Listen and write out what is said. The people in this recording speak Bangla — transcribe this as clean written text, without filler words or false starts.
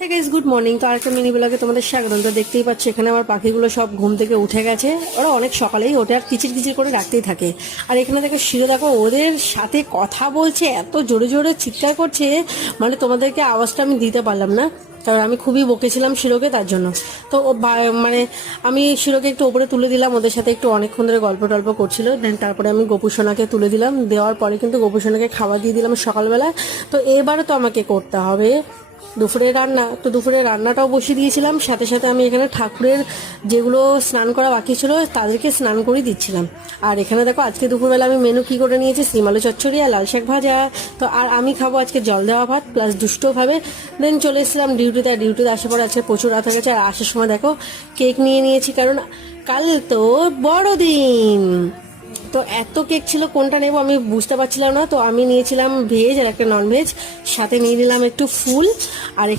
হ্যাঁ গাইস, গুড মর্নিং। তো আরেকটা মিনি ব্লগে তোমাদের স্বাগতম। তো দেখতেই পাচ্ছ এখানে আমার পাখিগুলো সব ঘুম থেকে উঠে গেছে। ওরা অনেক সকালেই ওঠে আর কিচির কিচির করে ডাকতেই থাকে। আর এখানে দেখো শিরো, দেখো ওদের সাথে কথা বলছে, এত জোরে জোরে চিৎকার করছে, মানে তোমাদেরকে আওয়াজটা আমি দিতে পারলাম না, কারণ আমি খুবই বকেছিলাম শিরোকে তার জন্য। তো মানে আমি শিরোকে একটু ওপরে তুলে দিলাম, ওদের সাথে একটু অনেকক্ষণ ধরে গল্প টল্প করছিল। দেন তারপরে আমি গোপুসোনাকে তুলে দিলাম, দেওয়ার পরে কিন্তু গোপুসোনাকে খাওয়া দিয়ে দিলাম সকালবেলা। তো এবারে তো আমাকে করতে হবে দুপুরের রান্না। তো দুপুরের রান্নাটাও বসিয়ে দিয়েছিলাম, সাথে সাথে আমি এখানে ঠাকুরের যেগুলো স্নান করা বাকি ছিল তাদেরকে স্নান করে দিচ্ছিলাম। আর এখানে দেখো আজকে দুপুরবেলা আমি মেনু কি করে নিয়েছি, সিম আলু চচ্চড়ি আর লাল শাক ভাজা। তো আর আমি খাবো আজকে জল দেওয়া ভাত প্লাস দুষ্টও খাবে। দেন চলে এসেছিলাম ডিউটিতে। আর ডিউটিতে আসার পর আজকে প্রচুর রাত হয়ে গেছে। আর আসার সময় দেখো কেক নিয়ে নিয়েছি, কারণ কাল তো বড়দিন। তো এত কেক ছিল, কোনটা নেব আমি বুঝতে পারছিলাম না। তো আমি নিয়েছিলাম ভেজ আর একটা নন ভেজ, সাথে নিয়ে নিলাম একটু ফুল। আর এখানে